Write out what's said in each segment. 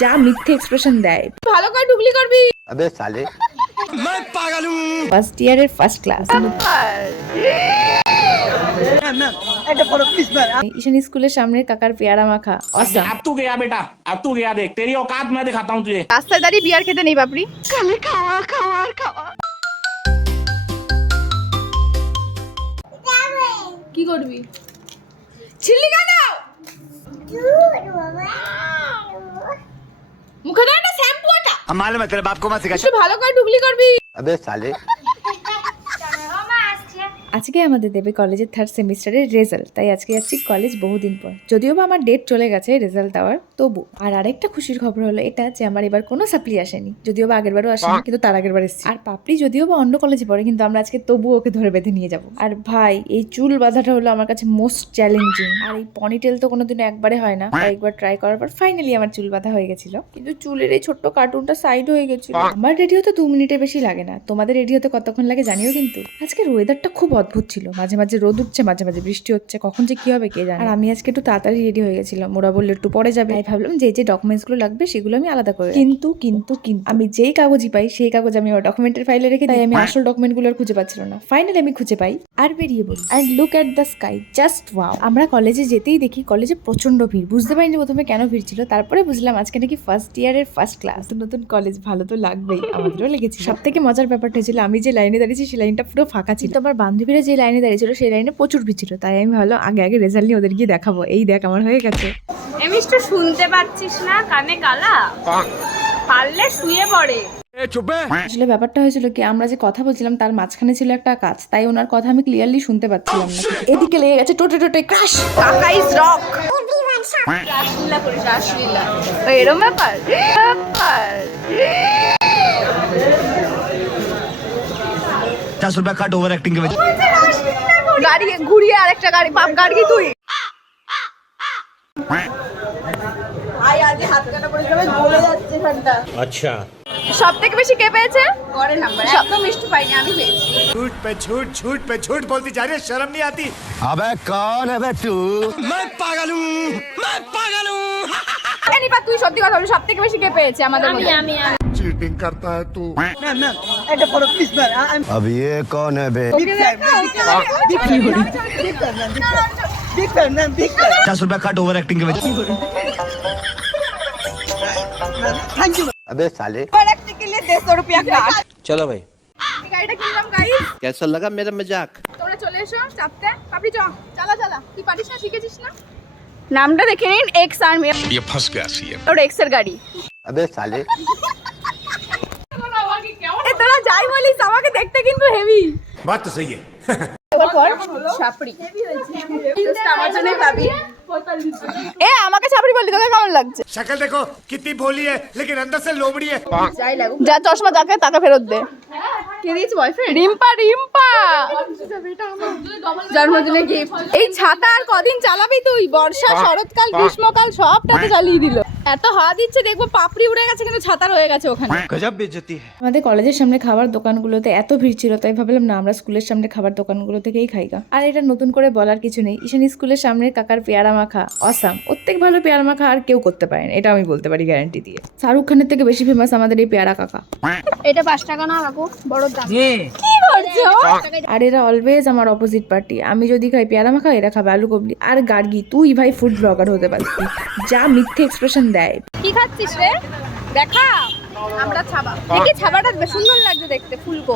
যা মিথ্যে এক্সপ্রেশন দেয়। ভালো করে ঢুকলি করবি। अबे साले मैं पागल हूँ। ফার্স্ট ইয়ারের ফার্স্ট ক্লাস ঈশানী স্কুলের সামনের কাকার পেয়ারা মাখা অসাম। अब तू गया बेटा, अब तू गया, देख तेरी औकात मैं दिखाता हूँ तुझे। রাস্তায় দাঁড়িয়ে বিয়ার খেতে নেই বাপরি। কি করবি? ছিলি কেন? মুখে দাও না শ্যাম্পু ওটা। हम मालूम है तेरे बाप को मत सिखा। একটু ভালো করে ঢুকলি করবি। अबे साले আজকে আমাদের দেবে কলেজের থার্ড সেমিস্টারের রেজাল্ট, তাই আজকে যাচ্ছি কলেজ বহুদিন পর। যদিও বা আমার ডেট চলে গেছে রেজাল্ট দেওয়ার, তবু। আর আরেকটা খুশির খবর হলো এটা যে আমার এবার কোনো সাপ্লি আসেনি, যদিও বা আগেরবারও আসেনি, কিন্তু তার আগের বার এসেছে। আর পাপড়ি যদিও বা অন্য কলেজে পড়ে, কিন্তু আমরা আজকে তবু ওকে ধরে বেঁধে নিয়ে যাব। আর ভাই এই চুল বাঁধাটা হলো আমার কাছে মোস্ট চ্যালেঞ্জিং। আর এই পনিটেল তো কোনোদিনও একবারে হয় না, কয়েকবার ট্রাই করার পর ফাইনালি আমার চুল বাঁধা হয়ে গেছিল। কিন্তু চুলের এই ছোট্ট কার্টুনটা সাইড হয়ে গেছিল। আমার রেডি হতে 2 মিনিটের বেশি লাগে না, তোমাদের রেডি হতে কতক্ষণ লাগে জানিও। কিন্তু আজকের ওয়েদারটা খুব অদ্ভুত ছিল, মাঝে মাঝে রোদ উঠছে, মাঝে মাঝে বৃষ্টি হচ্ছে, কখন যে কি হবে কে জানে। আর আমি আজকে একটু তাড়াতাড়ি রেডি হয়ে গেছিলাম, ওরা বললো একটু পরে যাবে, তাই ভাবলাম যে যে ডকুমেন্টস গুলো লাগবে সেগুলো আমি আলাদা করে। কিন্তু কিন্তু কিন্তু আমি যেই কাগজই পাই সেই কাগজ আমি আমার ডকুমেন্টের ফাইলে রেখে দিই, আমি আসল ডকুমেন্ট গুলো আর খুঁজে পাচ্ছিল না। ফাইনালি আমি খুঁজে পাই আর বেরিয়ে বলি। And look at the sky, just wow. আমরা কলেজে যেতেই দেখি কলেজে প্রচন্ড ভিড়। বুঝতে পারিনি প্রথমে কেন ভিড় ছিল, তারপরে বুঝলাম আজকে নাকি ফার্স্ট ইয়ারের ফার্স্ট ক্লাস। নতুন কলেজ, ভালো তো লাগবেই, আমাদেরও লেগেছে। সব থেকে মজার ব্যাপারটা ছিল আমি যে লাইনে দাঁড়িয়েছি সেই লাইনটা পুরো ফাঁকা ছিল। তো আমার বান্ধবীরা যে লাইনে দাঁড়িয়েছিল সেই লাইনে প্রচুর ভিড় ছিল, তাই আমি ভালো আগে রেজাল্ট নিয়ে ওদের গিয়ে দেখাবো, এই দেখ আমার হয়ে গেছে। এমিষ্টু শুনতে পাচ্ছিস না? কানে কালা, পারলে শুয়ে পড়ে। আসলে ব্যাপারটা হয়েছিল কি, আমরা যে কথা বলছিলাম তার মাঝখানে ছিল একটা কাজ, তাই ওনার কথা আমি ক্লিয়ারলি শুনতে পাচ্ছিলাম না। এদিকে লেগে গেছে টোটে টোটে ক্রাশ। কাকা ইজ রক। রাসলীলা করিস, রাসলীলা। এরম ব্যাপার। ₹50 काट ओवर एक्टिंग के वजह। গাড়ি ঘুরিয়ে আরেকটা গাড়ি, বাপ গাড়ি তুই। আই আজকে হাত কাটা পড়ে যাবে, গলে যাচ্ছে ঠান্ডা। अच्छा সব থেকে বেশি কে পেয়েছে? পরের নাম্বার। একদম মিষ্টি পাইনি, আমি পেয়েছি। झूठ पे झूठ बोलती जा रही है, शर्म नहीं आती। अबे कौन है बे तू? मैं पागल हूँ, मैं पागल हूँ। এনিপা তুই সত্যি কথা বল, সব থেকে বেশি কে পেয়েছে আমাদের মধ্যে? আমি चीटिंग करता है तू। এটা পড়ো প্লিজ ম্যাম। अब ये कौन है बे? Big fan ma'am, big fan. ₹50 काट ओवर एक्टिंग के वजह। Thank you. अबे साले पर रखने के लिए 150 रुपया काट। चलो भाई, এই গাড়িটা কিনলাম গাইস। कैसा लगा मेरा मजाक? তোমরা চলে এসো চাপতে। পাপড়ি চ, চালা চালা। তুই পারিস না, শিখেছিস না? নামটা দেখে নিন, এক্স আর্মি। ये फंस गया सीएम। ওর এক্স এর গাড়ি। अबे साले এ তোরা যাই বলিস, আমাকে দেখতে কিন্তু হেভি। बात तो सही है। ছাপড়ি আমার জন্যই পাবি। এ আমাকে ছাপড়ি বললি, তোকে কেমন লাগছে? शक्ल देखो कितनी भोली है, लेकिन अंदर से लोमड़ी है। যা চশমা তাকে টাকা ফেরত দে। কে দিয়েছে বয়ফ্রেন্ড? রিম্পা, রিম্পা জন্মদিনে গিফট। এই ছাতা আর কদিন চালাবি তুই? বর্ষা, শরৎকাল, গ্রীষ্মকাল সবটাতে চালিয়ে দিল। এত হাওয়া দিচ্ছে, দেখবো পাপড়ি উড়ে গেছে কিন্তু ছাতা রয়ে গেছে ওখানে। गजब बेइज्जती है। আমাদের কলেজের সামনে খাবার দোকানগুলোতে এত ভিড় ছিল, তাই ভাবলাম না আমরা স্কুলের সামনে খাবার দোকানগুলো থেকেই খাইগা। আর এটা নতুন করে বলার কিছু নেই, ঈশানী স্কুলের সামনের কাকার পেয়ারা মাখা অসাম। প্রত্যেক ভালো পেয়ারা মাখা আর কেউ করতে পারে না, এটা আমি বলতে পারি গ্যারান্টি দিয়ে। শাহরুখ খানের থেকে বেশি ফেমাস আমাদের এই পেয়ারা কাকা। এটা 5 টাকা না কাকু, বড় দাম। কি করছো? আর এরা অলওয়েজ আমার অপোজিট পার্টি। আমি যদি খাই পেয়ারা মাখা, এরা খাবে আলু কবলি। আর গার্গি, তুই ভাই ফুড ব্লগার হতে পারতি, যা মিথ্যে এক্সপ্রেশন দেয়। কি খাচ্ছিস রে? দেখা আমরা ছাবা দেখি, ছাবাটা বেশ সুন্দর লাগছে দেখতে, ফুলকো।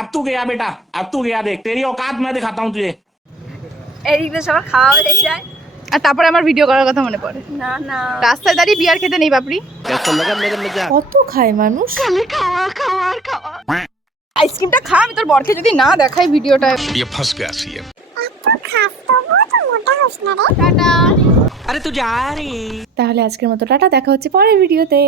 अब तू गया बेटा, अब तू गया, देख तेरी औकात मैं दिखाता हूँ तुझे। এইদিকে সবার খাওয়া হয়ে যায়, আর তারপরে আমার ভিডিও করার কথা মনে পড়ে। না না, রাস্তায় দাঁড়িয়ে বিয়ার খেতে নেই বাপরি। कैसा लगा मेरा मजाक? কত খায় মানুষ। আইসক্রিমটা খা, আমি তোর বরকে যদি না দেখাই ভিডিওটা। ये फंस गया सीएम। টাটা। আরে তুই যা রে। তাহলে আজকের মতো টাটা, দেখা হচ্ছে পরের ভিডিওতে।